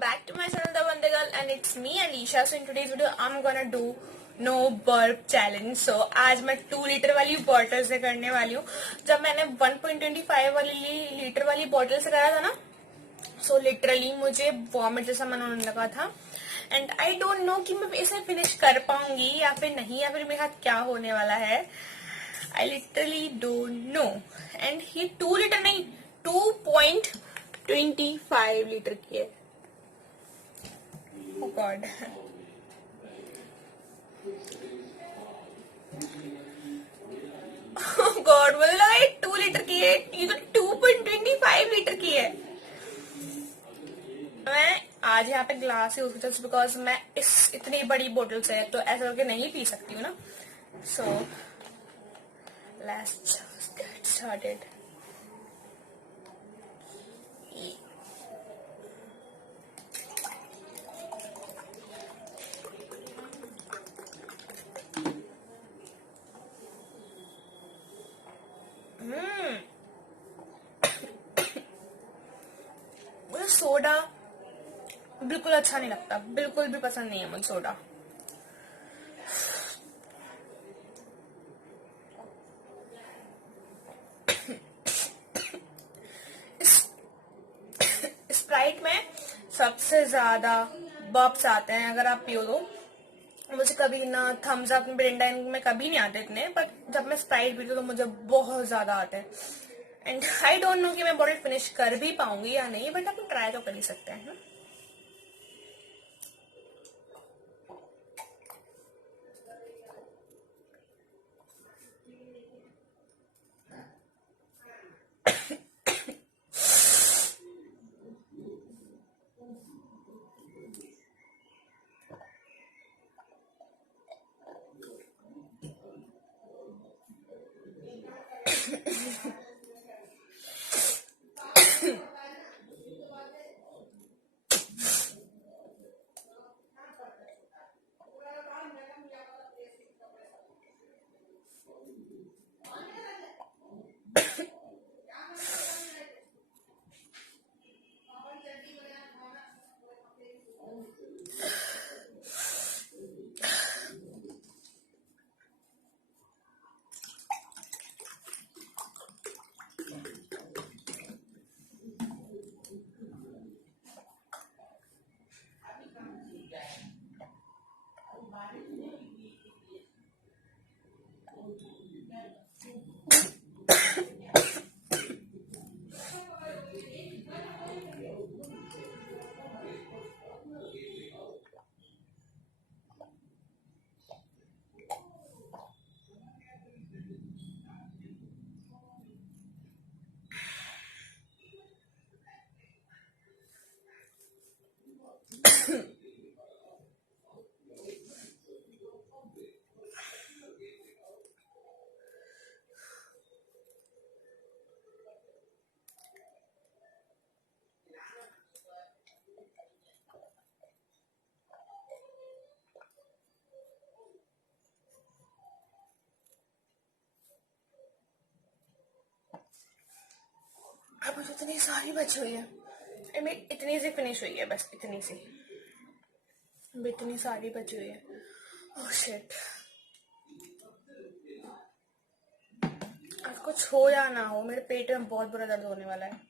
back to my channel The Wonder Girl and it's me Alicia. So in today's video I'm gonna do no burp challenge. So आज मैं 2 litre वाली bottle से करने वाली हूँ. जब मैंने 1.25 वाली लीटर वाली बॉटल से करा था ना, so लिटरली मुझे वॉमिट जैसा मन होने लगा था. एंड आई डोंट नो कि मैं इसे फिनिश कर पाऊंगी या फिर नहीं, या फिर मेरे साथ क्या होने वाला है. I literally don't know. And ये 2 लीटर नहीं, 2.25 लीटर की है. Oh God. Oh God, मुझे लगा ये 2 लीटर की है, ये तो 2.25 लीटर की है. मैं आज यहाँ पे ग्लास यूज करती हूँ बिकॉज मैं इस इतनी बड़ी बोतल से तो ऐसा करके नहीं पी सकती हूँ ना. So let's get started. मुझे सोडा बिल्कुल अच्छा नहीं लगता, बिल्कुल भी पसंद नहीं है मुझे सोडा. स्प्राइट में सबसे ज्यादा बर्प्स आते हैं अगर आप पियो तो. मुझे कभी ना थम्स अप मिरिंडा में कभी नहीं आते इतने, पर जब मैं स्प्राइट पीती हूँ तो मुझे बहुत ज्यादा आते हैं. एंड आई डोंट नो कि मैं बॉटल फिनिश कर भी पाऊंगी या नहीं, बट अपन ट्राई तो कर ही सकते हैं ना. अब मुझे इतनी सारी बची हुई है. आई मीन इतनी सी फिनिश हुई है, बस इतनी सी. अब इतनी सारी बची हुई है. Oh shit. आज कुछ हो या ना हो, मेरे पेट में बहुत बुरा दर्द होने वाला है.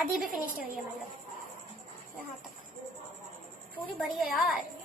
आधी भी फिनिश नहीं हुई है, मतलब यहाँ तक पूरी भरी है यार।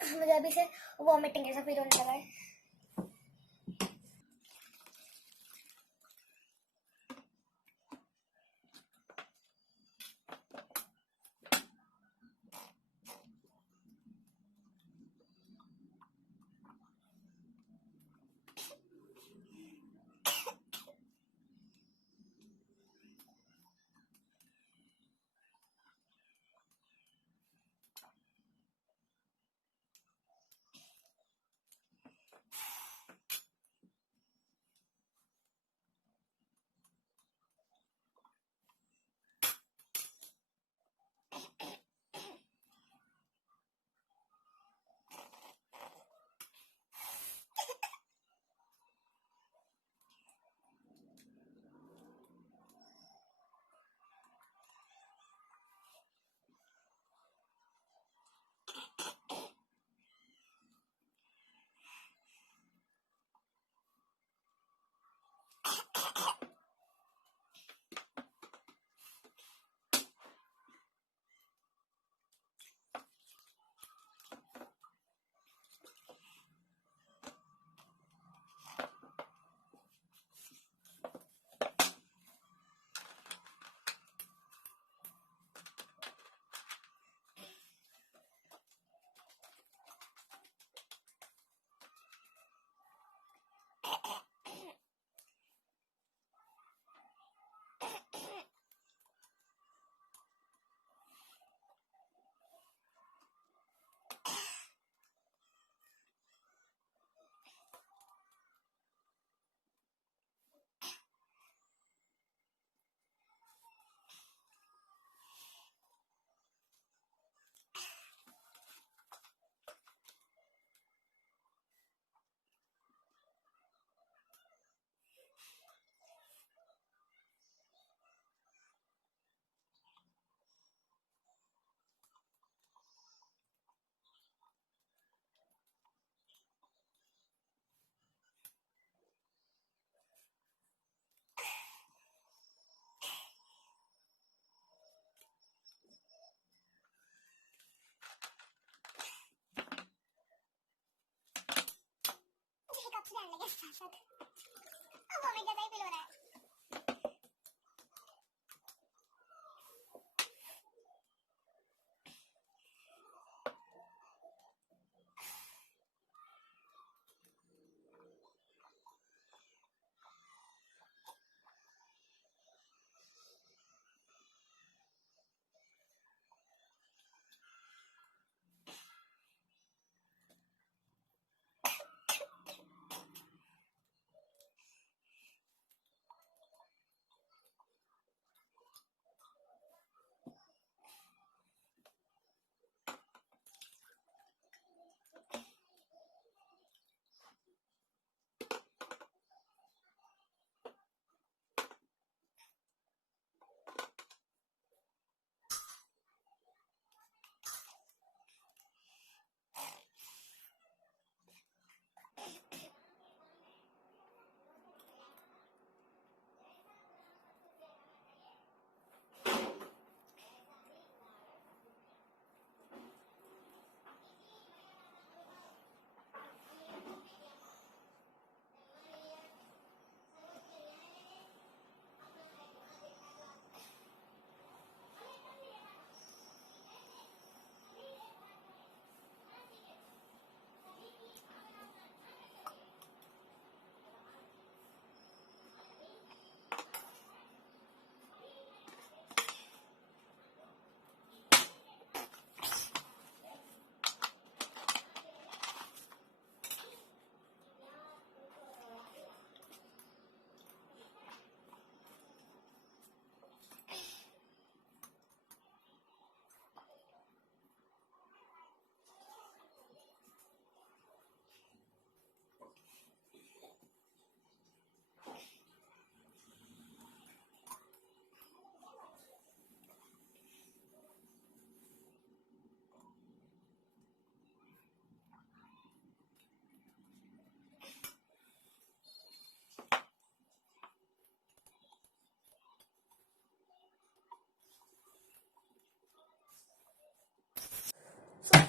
मुझे अभी से वॉमिटिंग ऐसा फील होने लगा है।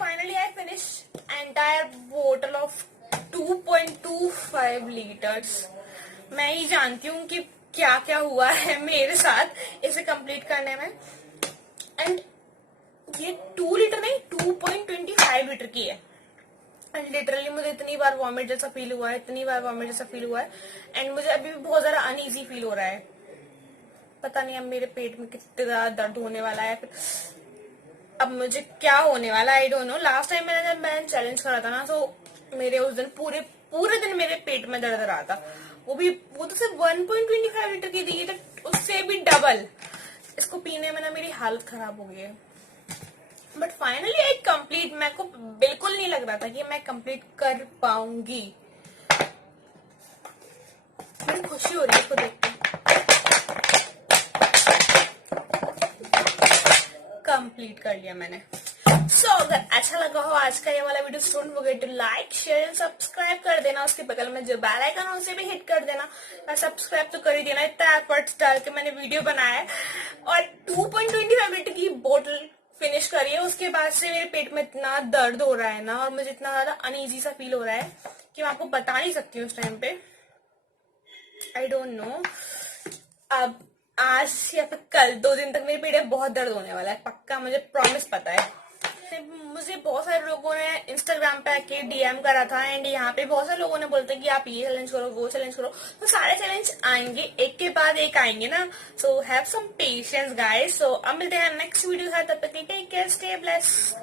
finally I finished entire bottle of 2.25 liters. मैं ही जानती हूँ कि क्या क्या हुआ है मेरे साथ इसे कंप्लीट करने में. एंड ये 2 लीटर नहीं 2.25 लीटर की है. एंड लिटरली मुझे इतनी बार वॉमिट जैसा फील हुआ है. एंड मुझे अभी भी बहुत ज्यादा अनईजी फील हो रहा है. पता नहीं अब मेरे पेट में कितना ज्यादा दर्द होने वाला है. अब मुझे क्या होने वाला है I don't know. Last time जब मैंने चैलेंज करा था ना, तो मेरे उस दिन पूरे दिन मेरे पेट में दर्द रहा था. वो तो सिर्फ 1.25 लीटर की थी, तो उससे भी डबल. इसको पीने में ना मेरी हालत खराब हो गई है. But finally I complete. मेरे को बिल्कुल नहीं लग रहा था कि मैं कंप्लीट कर पाऊंगी. बड़ी खुशी हो रही है इसको देख के. कंप्लीट कर लिया मैंने. सो अगर अच्छा लगा हो आज का ये वाला video, don't forget to like share and subscribe कर देना. उसके बगल में जो बेल आइकन है उसे भी हिट कर देना. और सब्सक्राइब तो कर ही देना. इतना एफर्ट्स डाल के मैंने वीडियो बनाया है और 2.25 लीटर की बोतल फिनिश करी है. उसके बाद से मेरे पेट में इतना दर्द हो रहा है ना, और मुझे इतना ज्यादा अनईजी सा फील हो रहा है कि मैं आपको बता नहीं सकती हूँ उस टाइम पे. आई डोंट नो अब आज या फिर कल 2 दिन तक मेरे पेट में बहुत दर्द होने वाला है पक्का. मुझे प्रॉमिस पता है. मुझे बहुत सारे लोगों ने इंस्टाग्राम पे आके डीएम करा था. एंड यहाँ पे बहुत सारे लोगों ने बोलते कि आप ये चैलेंज करो वो चैलेंज करो. तो सारे चैलेंज आएंगे, एक के बाद एक आएंगे ना. So have some patience guys. So अब मिलते हैं नेक्स्ट वीडियो के साथ. तब तक टेक केयर, स्टे ब्लेस्ड.